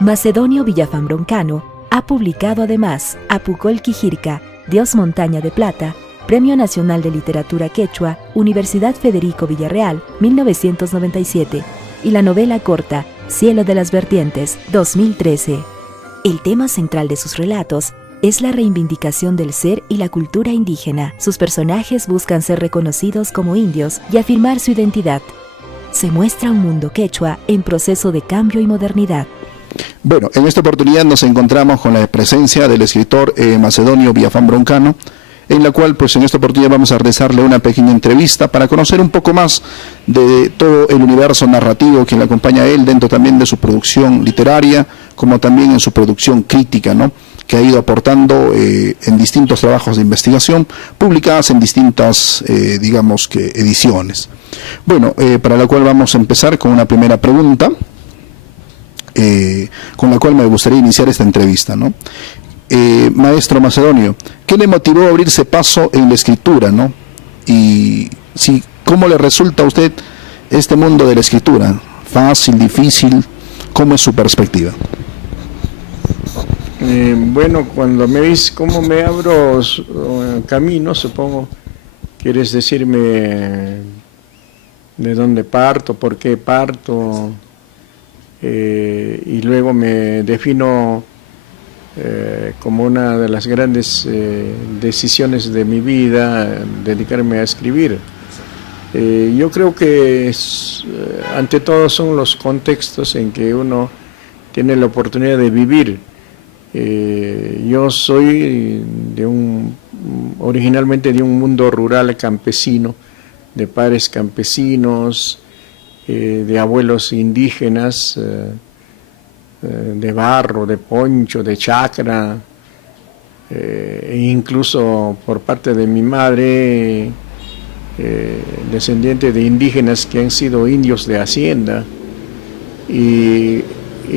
Macedonio Villafán Broncano ha publicado además Apucol Quijirca, Dios Montaña de Plata, Premio Nacional de Literatura Quechua, Universidad Federico Villarreal, 1997, y la novela corta Cielo de las Vertientes, 2013. El tema central de sus relatos es la reivindicación del ser y la cultura indígena. Sus personajes buscan ser reconocidos como indios y afirmar su identidad. Se muestra un mundo quechua en proceso de cambio y modernidad. Bueno, en esta oportunidad nos encontramos con la presencia del escritor Macedonio Villafán Broncano, en la cual pues en esta oportunidad vamos a realizarle una pequeña entrevista para conocer un poco más de todo el universo narrativo que le acompaña a él, dentro también de su producción literaria, como también en su producción crítica, ¿no?, que ha ido aportando en distintos trabajos de investigación, publicadas en distintas, digamos que, ediciones. Bueno, para la cual vamos a empezar con una primera pregunta, con la cual me gustaría iniciar esta entrevista, ¿no? Maestro Macedonio, ¿qué le motivó a abrirse paso en la escritura, ¿no? Y si, ¿cómo le resulta a usted este mundo de la escritura? ¿Fácil, difícil? ¿Cómo es su perspectiva? Bueno, cuando me dices cómo me abro camino, supongo, quieres decirme de dónde parto, por qué parto, y luego me defino como una de las grandes decisiones de mi vida, dedicarme a escribir. Yo creo que ante todo son los contextos en que uno tiene la oportunidad de vivir. Yo soy originalmente de un mundo rural campesino, de padres campesinos, de abuelos indígenas, de barro, de poncho, de chacra, e incluso por parte de mi madre, descendiente de indígenas que han sido indios de hacienda. Y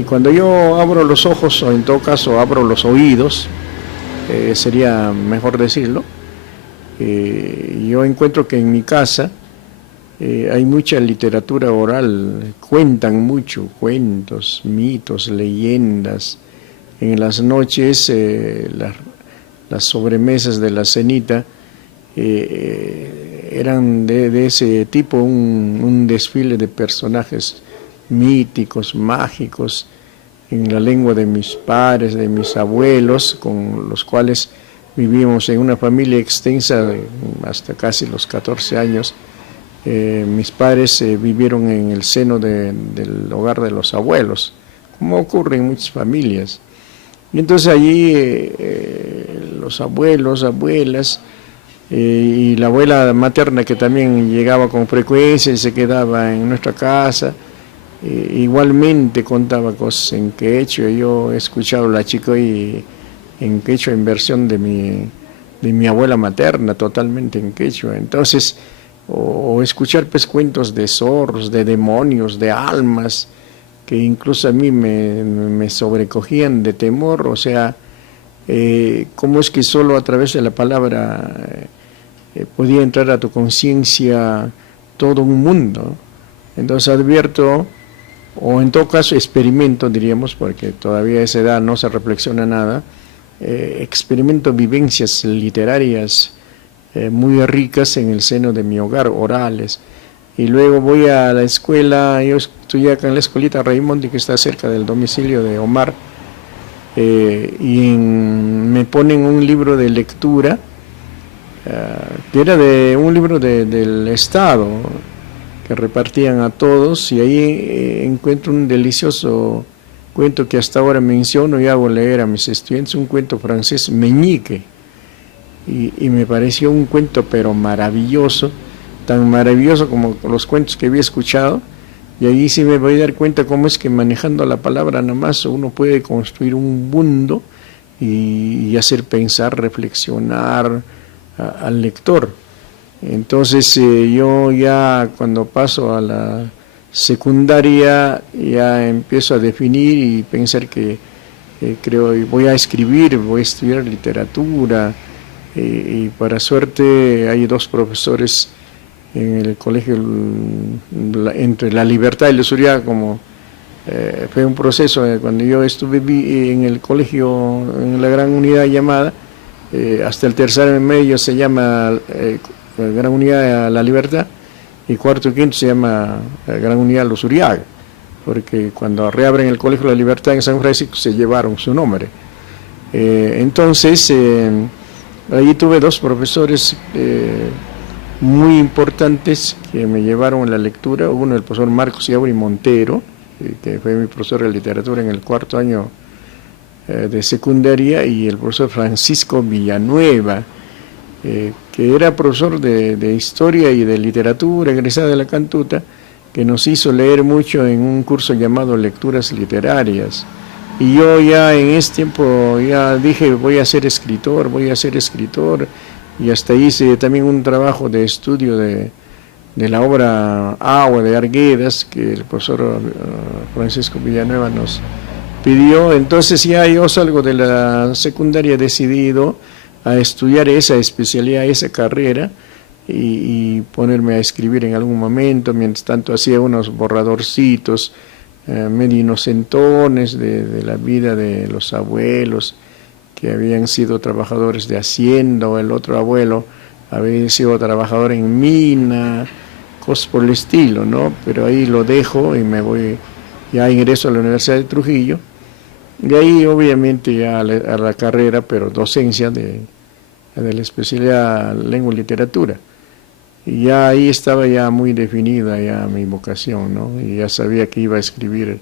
cuando yo abro los ojos, o en todo caso abro los oídos, sería mejor decirlo, yo encuentro que en mi casa hay mucha literatura oral, cuentan mucho, cuentos, mitos, leyendas. En las noches, las sobremesas de la cenita eran de ese tipo, un desfile de personajes míticos, mágicos, en la lengua de mis padres, de mis abuelos, con los cuales vivimos en una familia extensa hasta casi los 14 años. Mis padres vivieron en el seno del hogar de los abuelos, como ocurre en muchas familias. Y entonces allí los abuelos, abuelas, y la abuela materna, que también llegaba con frecuencia y se quedaba en nuestra casa, igualmente contaba cosas en quechua. Yo he escuchado la chica y en quechua, en versión de mi abuela materna, totalmente en quechua. Entonces, o escuchar pues cuentos de zorros, de demonios, de almas, que incluso a mí me sobrecogían de temor. O sea, cómo es que solo a través de la palabra podía entrar a tu conciencia todo un mundo. Entonces advierto, o en todo caso experimento, diríamos, porque todavía a esa edad no se reflexiona nada, experimento vivencias literarias muy ricas en el seno de mi hogar, orales. Y luego voy a la escuela. Yo estudié acá en la escuelita Raimondi, que está cerca del domicilio de Omar, y me ponen un libro de lectura, que era un libro del Estado, que repartían a todos, y ahí encuentro un delicioso cuento que hasta ahora menciono y hago leer a mis estudiantes, un cuento francés, Meñique, y me pareció un cuento pero maravilloso, tan maravilloso como los cuentos que había escuchado. Y ahí sí me voy a dar cuenta cómo es que manejando la palabra nada más uno puede construir un mundo y hacer pensar, reflexionar al lector. Entonces yo ya cuando paso a la secundaria ya empiezo a definir y pensar que creo voy a escribir, voy a estudiar literatura, y para suerte hay dos profesores en el colegio entre La Libertad y Lusuriaga, como fue un proceso. Cuando yo estuve en el colegio, en la gran unidad llamada, hasta el tercer medio se llama Gran Unidad La Libertad, y cuarto y quinto se llama Gran Unidad Los Uriaga, porque cuando reabren el Colegio La Libertad en San Francisco se llevaron su nombre. Entonces, ahí tuve dos profesores muy importantes que me llevaron a la lectura. Uno, el profesor Marcos Yauri Montero, que fue mi profesor de literatura en el cuarto año de secundaria, y el profesor Francisco Villanueva, que era profesor de historia y de literatura, egresado de la Cantuta, que nos hizo leer mucho en un curso llamado Lecturas Literarias. Y yo ya en ese tiempo ya dije, voy a ser escritor, y hasta hice también un trabajo de estudio de la obra Agua de Arguedas, que el profesor Francisco Villanueva nos pidió. Entonces ya yo salgo de la secundaria decidido a estudiar esa especialidad, esa carrera, y ponerme a escribir en algún momento. Mientras tanto hacía unos borradorcitos medio inocentones de la vida de los abuelos que habían sido trabajadores de hacienda, o el otro abuelo había sido trabajador en mina, cosas por el estilo, ¿no? Pero ahí lo dejo y me voy, ya ingreso a la Universidad de Trujillo, y ahí obviamente ya a la carrera, pero docencia de la especialidad Lengua y Literatura. Y ya ahí estaba ya muy definida ya mi vocación, ¿no? Y ya sabía que iba a escribir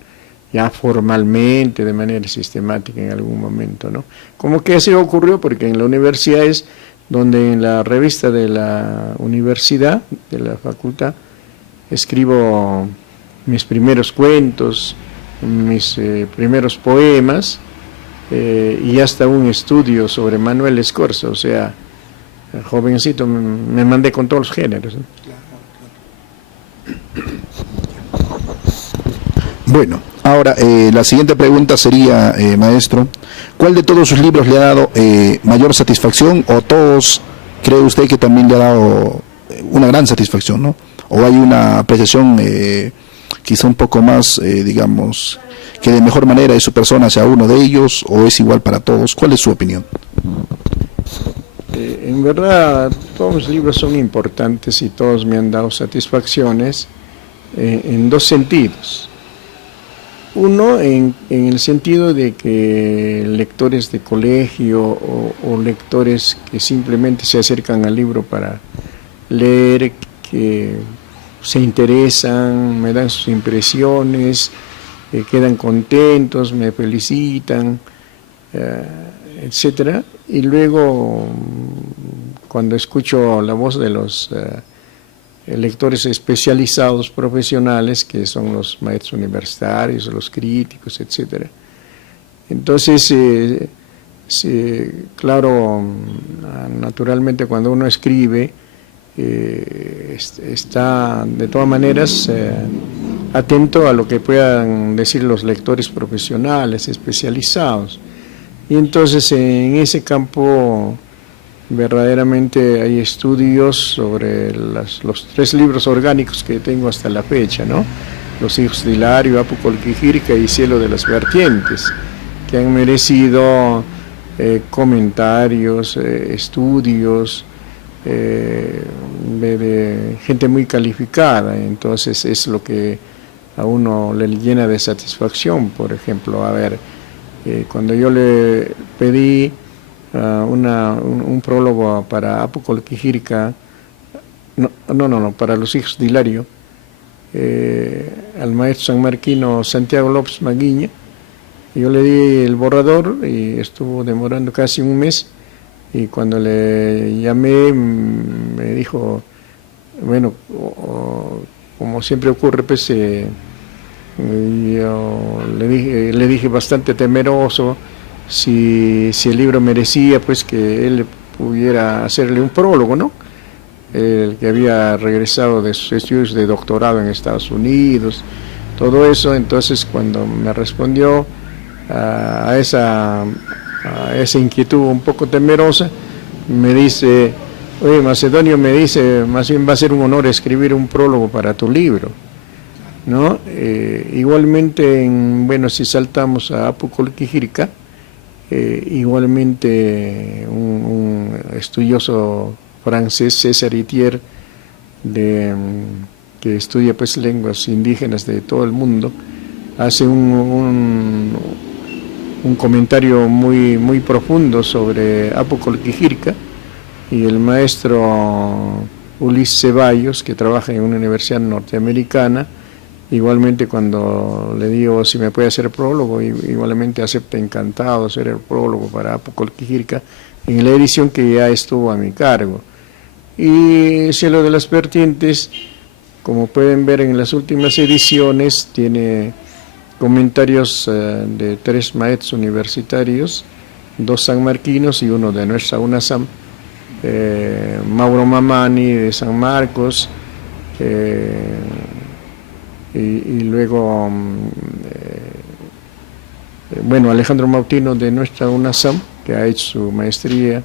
ya formalmente, de manera sistemática en algún momento, ¿no? Como que así ocurrió, porque en la universidad es donde en la revista de la universidad, de la facultad, escribo mis primeros cuentos, mis primeros poemas, y hasta un estudio sobre Manuel Escorza. O sea, jovencito me mandé con todos los géneros, ¿no? Bueno, ahora la siguiente pregunta sería, maestro, ¿cuál de todos sus libros le ha dado mayor satisfacción, o todos cree usted que también le ha dado una gran satisfacción, ¿no? ¿O hay una apreciación quizá un poco más, digamos, que de mejor manera de su persona hacia uno de ellos, o es igual para todos? ¿Cuál es su opinión? En verdad, todos los libros son importantes y todos me han dado satisfacciones en dos sentidos. Uno, en el sentido de que lectores de colegio o lectores que simplemente se acercan al libro para leer, que se interesan, me dan sus impresiones, quedan contentos, me felicitan, etcétera. Y luego, cuando escucho la voz de los lectores especializados, profesionales, que son los maestros universitarios, los críticos, etcétera. Entonces, claro, naturalmente cuando uno escribe, está de todas maneras atento a lo que puedan decir los lectores profesionales, especializados. Y entonces en ese campo verdaderamente hay estudios sobre los 3 libros orgánicos que tengo hasta la fecha, ¿no? Los Hijos de Hilario, Apu Colquijirca y Cielo de las Vertientes, que han merecido comentarios, estudios de gente muy calificada. Entonces es lo que a uno le llena de satisfacción. Por ejemplo, a ver, cuando yo le pedí un prólogo para Apu Colquijirca, para Los Hijos de Hilario, al maestro sanmarquino Santiago López Maguiña, yo le di el borrador y estuvo demorando casi un mes, y cuando le llamé me dijo, bueno, como siempre ocurre, pues yo le dije bastante temeroso si el libro merecía pues que él pudiera hacerle un prólogo, ¿no? El que había regresado de sus estudios de doctorado en Estados Unidos, todo eso. Entonces cuando me respondió a esa inquietud un poco temerosa, me dice, oye, Macedonio, me dice, más bien va a ser un honor escribir un prólogo para tu libro. ¿no? Igualmente, bueno, si saltamos a Apu Colquijirca, igualmente un estudioso francés, César Itier, que estudia pues lenguas indígenas de todo el mundo, hace un comentario muy profundo sobre Apu Colquijirca, y el maestro Ulises Ceballos, que trabaja en una universidad norteamericana, igualmente cuando le digo si me puede hacer prólogo, igualmente acepta encantado hacer el prólogo para Apu Colquijirca en la edición que ya estuvo a mi cargo. Y Cielo de las Vertientes, como pueden ver en las últimas ediciones, tiene comentarios de 3 maestros universitarios, 2 sanmarquinos y uno de nuestra UNASAM, Mauro Mamani de San Marcos, y luego bueno, Alejandro Mautino de nuestra UNASAM, que ha hecho su maestría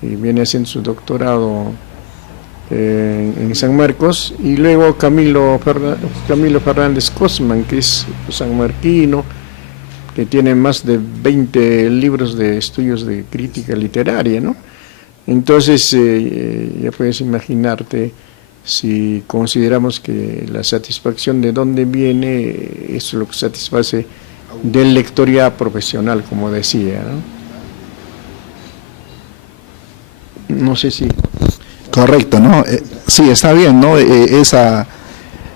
y viene haciendo su doctorado en San Marcos, y luego Camilo Fernández Cosman, que es sanmarquino, que tiene más de 20 libros de estudios de crítica literaria, ¿no? Entonces, ya puedes imaginarte, si consideramos que la satisfacción de dónde viene, es lo que satisface del lectoría profesional, como decía, ¿no? No sé si... Correcto, ¿no? Sí, está bien, ¿no?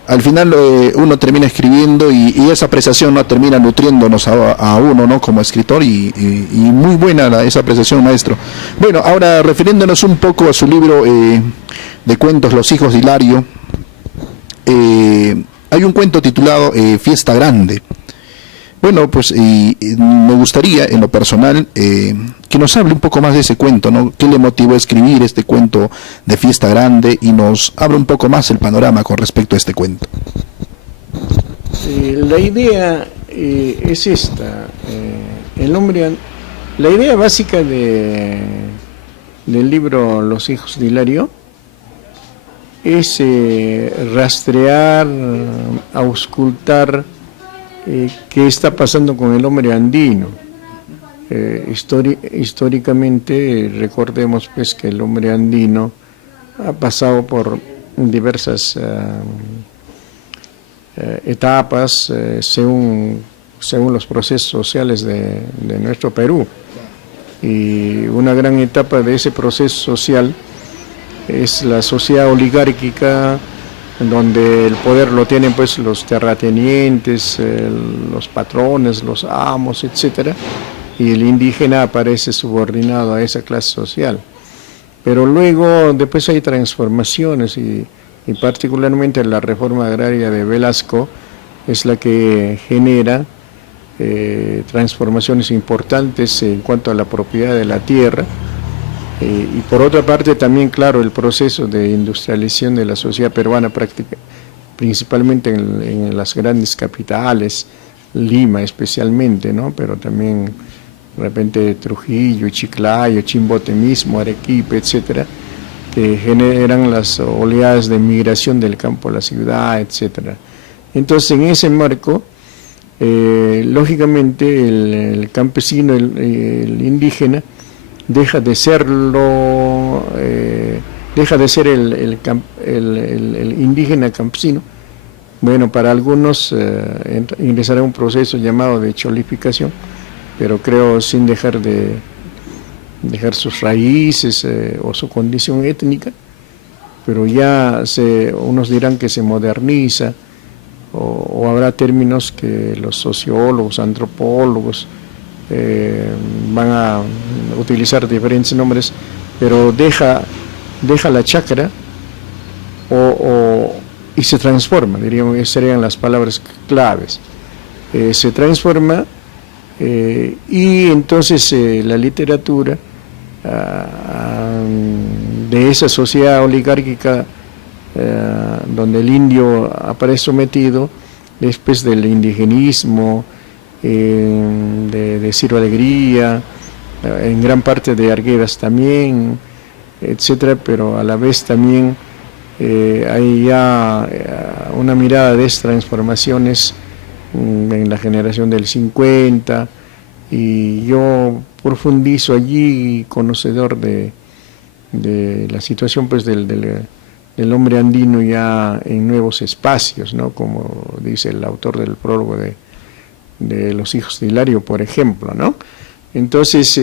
Al final uno termina escribiendo y esa apreciación, ¿no?, termina nutriéndonos a uno, ¿no?, como escritor, y muy buena esa apreciación, maestro. Bueno, ahora refiriéndonos un poco a su libro de cuentos, Los hijos de Hilario, hay un cuento titulado Fiesta Grande. Bueno, pues me gustaría, en lo personal, que nos hable un poco más de ese cuento, ¿no? ¿Qué le motivó a escribir este cuento de Fiesta Grande? Y nos abra un poco más el panorama con respecto a este cuento. La idea es esta. La idea básica del libro Los hijos de Hilario es rastrear, auscultar qué está pasando con el hombre andino. Históricamente, recordemos pues que el hombre andino ha pasado por diversas etapas según los procesos sociales de nuestro Perú. Y una gran etapa de ese proceso social es la sociedad oligárquica, donde el poder lo tienen pues los terratenientes, los patrones, los amos, etcétera, y el indígena aparece subordinado a esa clase social. Pero luego después hay transformaciones, y particularmente la reforma agraria de Velasco es la que genera transformaciones importantes en cuanto a la propiedad de la tierra. Y por otra parte también, claro, el proceso de industrialización de la sociedad peruana, principalmente en las grandes capitales, Lima especialmente, ¿no? Pero también de repente Trujillo, Chiclayo, Chimbote mismo, Arequipa, etcétera, que generan las oleadas de migración del campo a la ciudad, etcétera. Entonces, en ese marco, lógicamente el campesino, el indígena, deja de ser el indígena campesino. Bueno, para algunos ingresará un proceso llamado de cholificación, pero creo sin dejar sus raíces o su condición étnica, pero ya unos dirán que se moderniza, o habrá términos que los sociólogos, antropólogos van a utilizar diferentes nombres, pero deja la chacra y se transforma, diríamos, esas serían las palabras claves. Se transforma, y entonces la literatura de esa sociedad oligárquica donde el indio aparece sometido, después del indigenismo, de Ciro Alegría, en gran parte de Arguedas también, etcétera, pero a la vez también hay ya una mirada de transformaciones en la generación del 50, y yo profundizo allí, conocedor de la situación pues del hombre andino ya en nuevos espacios, ¿no? Como dice el autor del prólogo de Los hijos de Hilario, por ejemplo, ¿no? Entonces,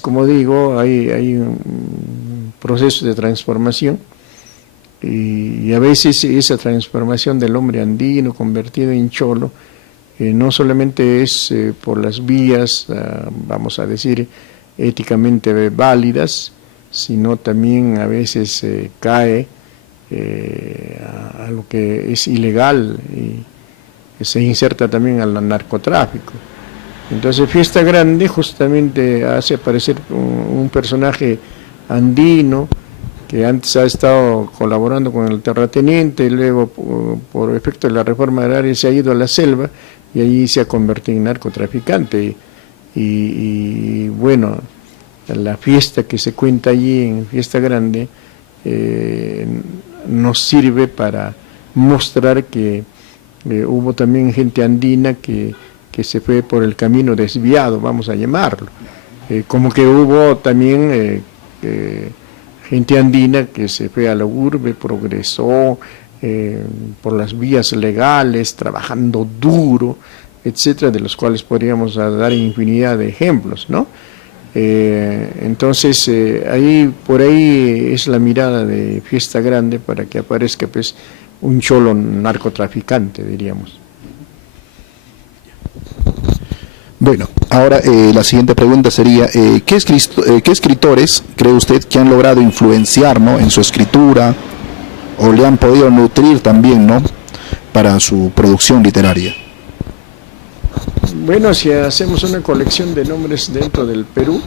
como digo, hay un proceso de transformación, y a veces esa transformación del hombre andino convertido en cholo no solamente es por las vías, vamos a decir, éticamente válidas, sino también a veces cae a lo que es ilegal y se inserta también al narcotráfico. Entonces Fiesta Grande justamente hace aparecer un personaje andino que antes ha estado colaborando con el terrateniente, y luego por efecto de la reforma agraria se ha ido a la selva y allí se ha convertido en narcotraficante. Y bueno, la fiesta que se cuenta allí en Fiesta Grande nos sirve para mostrar que hubo también gente andina que se fue por el camino desviado, vamos a llamarlo, como que hubo también gente andina que se fue a la urbe, progresó por las vías legales, trabajando duro, etcétera, de los cuales podríamos dar infinidad de ejemplos, ¿no? Entonces, por ahí es la mirada de Fiesta Grande para que aparezca pues un cholo narcotraficante, diríamos. Bueno, ahora la siguiente pregunta sería, ¿qué escritores cree usted que han logrado influenciar, ¿no?, en su escritura, o le han podido nutrir también, ¿no?, para su producción literaria? Bueno, si hacemos una colección de nombres dentro del Perú,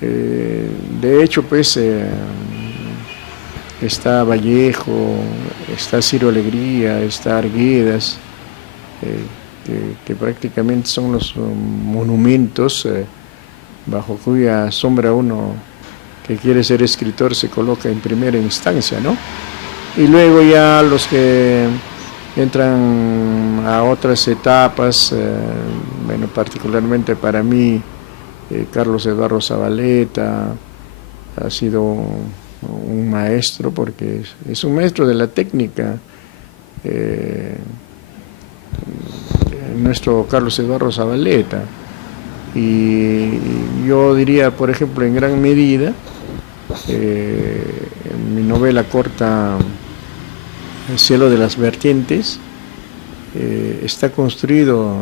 de hecho pues está Vallejo, está Ciro Alegría, está Arguedas, que prácticamente son los monumentos bajo cuya sombra uno que quiere ser escritor se coloca en primera instancia, ¿no? Y luego ya los que entran a otras etapas, bueno, particularmente para mí, Carlos Eduardo Zavaleta ha sido un maestro, porque es un maestro de la técnica. Nuestro Carlos Eduardo Zavaleta, y yo diría, por ejemplo, en gran medida, en mi novela corta El cielo de las vertientes está construido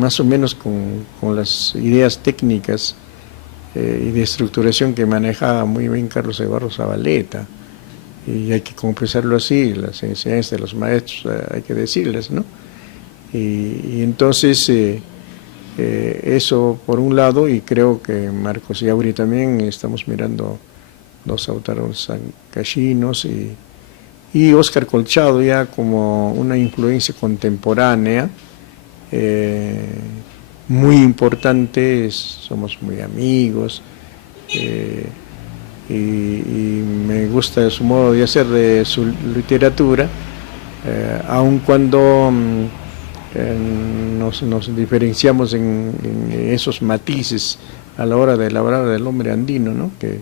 más o menos con las ideas técnicas y de estructuración que manejaba muy bien Carlos Eduardo Zavaleta, y hay que confesarlo así, las enseñanzas de los maestros hay que decirles, ¿no? Y entonces eso por un lado, y creo que Marcos y Auri también estamos mirando los autores ancachinos, y Óscar Colchado ya como una influencia contemporánea muy importante, somos muy amigos, y me gusta su modo de hacer, de su literatura, aun cuando nos diferenciamos en esos matices a la hora de elaborar del hombre andino, ¿no?, que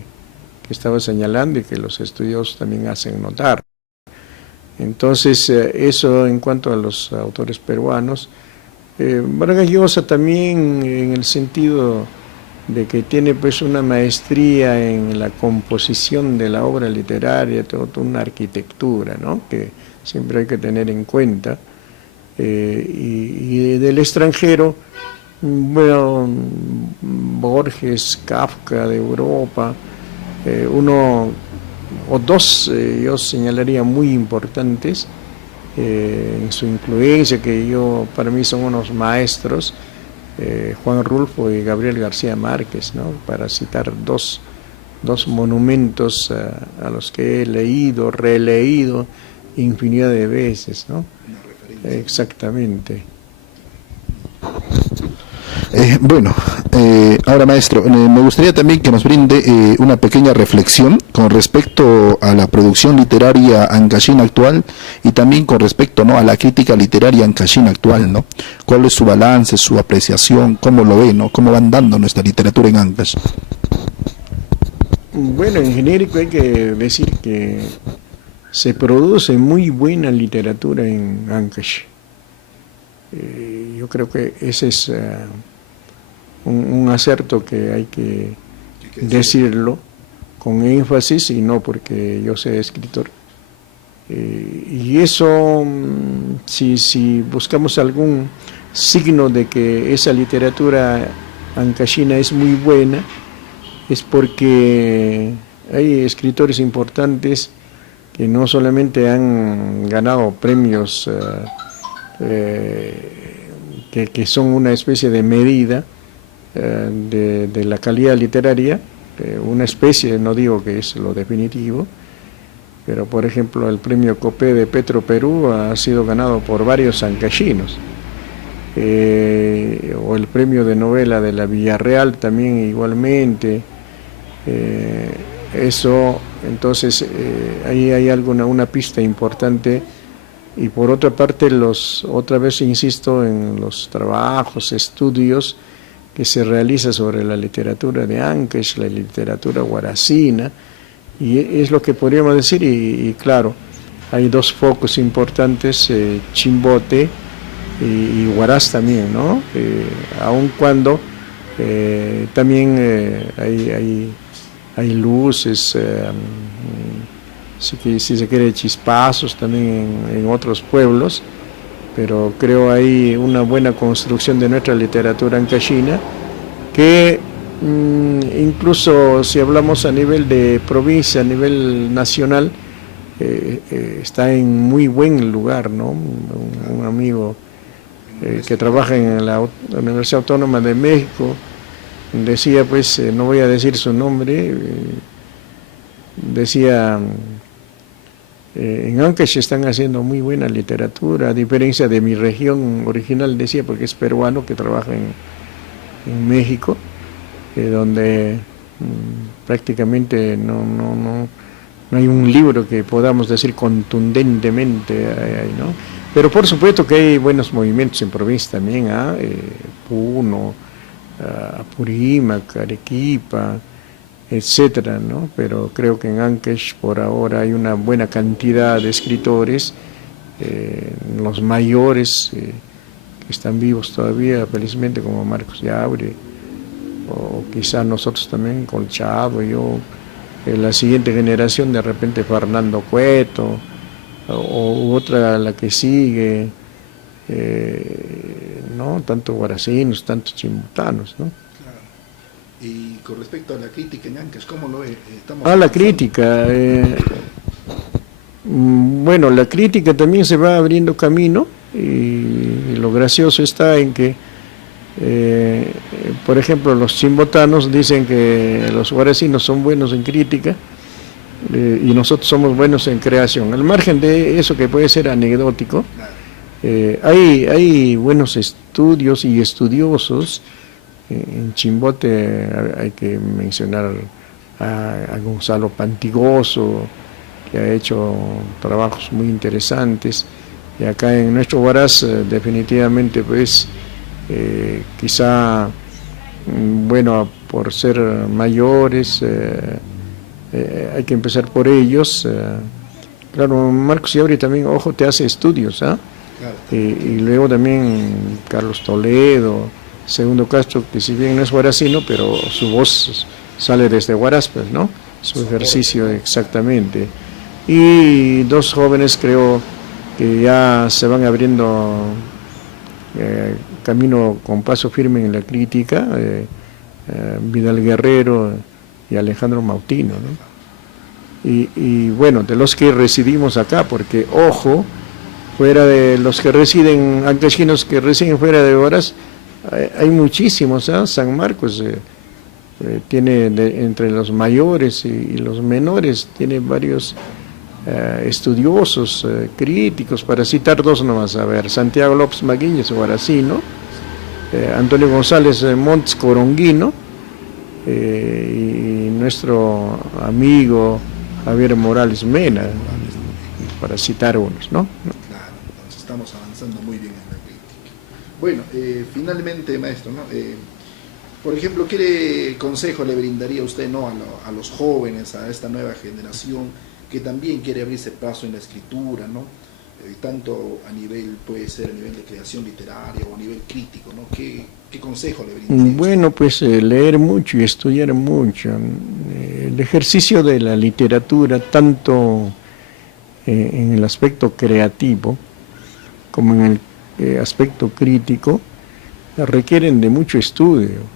estaba señalando y que los estudios también hacen notar. Entonces, eso en cuanto a los autores peruanos. Vargas Llosa también, en el sentido de que tiene pues una maestría en la composición de la obra literaria, toda una arquitectura, ¿no?, que siempre hay que tener en cuenta. Y del extranjero, bueno, Borges, Kafka de Europa, uno o dos yo señalaría muy importantes en su influencia, que para mí son unos maestros, Juan Rulfo y Gabriel García Márquez, ¿no?, para citar dos monumentos a los que he leído, releído infinidad de veces, ¿no? Exactamente. Ahora maestro, me gustaría también que nos brinde una pequeña reflexión con respecto a la producción literaria ancashina actual y también con respecto, ¿no?, a la crítica literaria ancashina actual, ¿no? ¿Cuál es su balance, su apreciación, cómo lo ve, ¿no?, cómo va andando nuestra literatura en Ancash? Bueno, en genérico hay que decir que se produce muy buena literatura en Ancash. Yo creo que ese es un acerto que hay que decirlo con énfasis y no porque yo sea escritor. Y eso, si buscamos algún signo de que esa literatura ancashina es muy buena, es porque hay escritores importantes que no solamente han ganado premios que son una especie de medida de la calidad literaria, una especie, no digo que es lo definitivo, pero por ejemplo el premio Copé de Petro Perú ha sido ganado por varios ancashinos, o el premio de novela de la Villarreal también igualmente. Eso, entonces, ahí hay una pista importante. Y por otra parte, otra vez insisto en los trabajos, estudios que se realizan sobre la literatura de Ancash, la literatura guaracina, y es lo que podríamos decir, y claro, hay dos focos importantes, Chimbote y Huaraz también, ¿no? Aun cuando también hay luces, si se quiere, chispazos también en otros pueblos, pero creo hay una buena construcción de nuestra literatura ancashina que incluso si hablamos a nivel de provincia, a nivel nacional, está en muy buen lugar, ¿no? Un amigo que trabaja en la Universidad Autónoma de México decía, pues, no voy a decir su nombre, decía, en Ancash están haciendo muy buena literatura, a diferencia de mi región original, decía, porque es peruano que trabaja en México, donde prácticamente no hay un libro que podamos decir contundentemente, ¿no? Pero por supuesto que hay buenos movimientos en provincia también, Puno, Apurímac, Arequipa, etcétera, ¿no? Pero creo que en Ancash por ahora hay una buena cantidad de escritores, los mayores que están vivos todavía, felizmente, como Marcos Yaure, o quizá nosotros también, Colchado, yo, la siguiente generación, de repente Fernando Cueto, o otra, la que sigue, ¿no? Tanto guaracinos, tantos chimbotanos, ¿no? Y con respecto a la crítica en Ancash, ¿cómo lo ve? La crítica. Bueno, la crítica también se va abriendo camino y lo gracioso está en que, por ejemplo, los chimbotanos dicen que los guaracinos son buenos en crítica y nosotros somos buenos en creación. Al margen de eso que puede ser anecdótico, hay buenos estudios y estudiosos. En Chimbote hay que mencionar a Gonzalo Pantigoso, que ha hecho trabajos muy interesantes, y acá en nuestro Huaraz definitivamente, pues, quizá, bueno, por ser mayores, hay que empezar por ellos. Claro, Marcos Yauri también, ojo, te hace estudios, Claro. Y luego también Carlos Toledo, Segundo Castro, que si bien no es guaracino, pero su voz sale desde Huaraz, pues, ¿no? Su ejercicio, exactamente. Y dos jóvenes, creo, que ya se van abriendo camino con paso firme en la crítica, Vidal Guerrero y Alejandro Mautino, ¿no? Y bueno, de los que residimos acá, porque, ojo, fuera de los que residen, ancashinos que residen fuera de Huaraz, hay muchísimos. San Marcos tiene entre los mayores y los menores, tiene varios estudiosos, críticos, para citar dos nomás. A ver, Santiago López Maguiñez, guaracino, Antonio González Montes Coronguino, y nuestro amigo Javier Morales Mena, para citar unos, ¿no? Claro, entonces estamos avanzando muy bien en la crítica. Bueno, finalmente, maestro, ¿no? Por ejemplo, ¿qué consejo le brindaría usted, ¿no?, a los jóvenes, a esta nueva generación que también quiere abrirse paso en la escritura, ¿no? Tanto a nivel, puede ser a nivel de creación literaria o a nivel crítico, ¿no? ¿Qué consejo le brindaría? Bueno, pues leer mucho y estudiar mucho. El ejercicio de la literatura, tanto en el aspecto creativo como en el aspecto crítico, requieren de mucho estudio.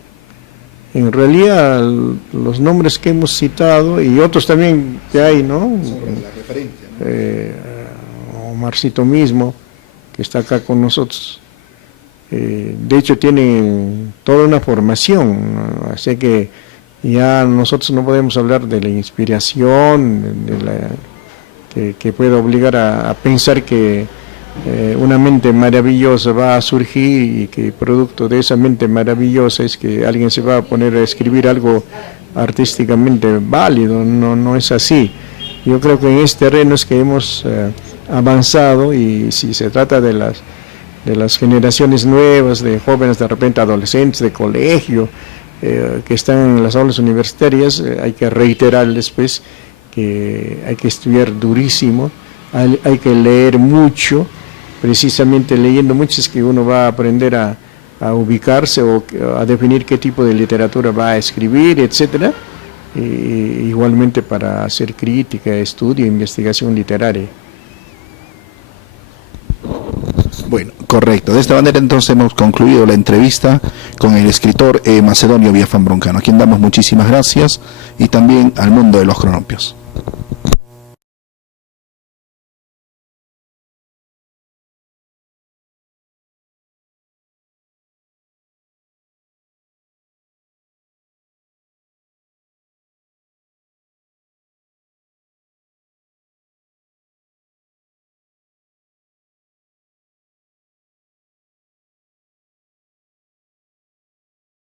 En realidad, los nombres que hemos citado, y otros también que hay, ¿no? Sobre la referencia, ¿no? Omarcito mismo, que está acá con nosotros, de hecho tiene toda una formación, ¿no? Así que ya nosotros no podemos hablar de la inspiración, que puede obligar a pensar que una mente maravillosa va a surgir y que producto de esa mente maravillosa es que alguien se va a poner a escribir algo artísticamente válido. No es así. Yo creo que en este terreno es que hemos avanzado, y si se trata de las generaciones nuevas, de jóvenes, de repente adolescentes, de colegio, que están en las aulas universitarias, hay que reiterarles pues que hay que estudiar durísimo, hay que leer mucho. Precisamente leyendo mucho es que uno va a aprender a ubicarse o a definir qué tipo de literatura va a escribir, etcétera. Igualmente para hacer crítica, estudio, investigación literaria. Bueno, correcto. De esta manera entonces hemos concluido la entrevista con el escritor Macedonio Villafañe Broncano, a quien damos muchísimas gracias, y también al mundo de los cronopios.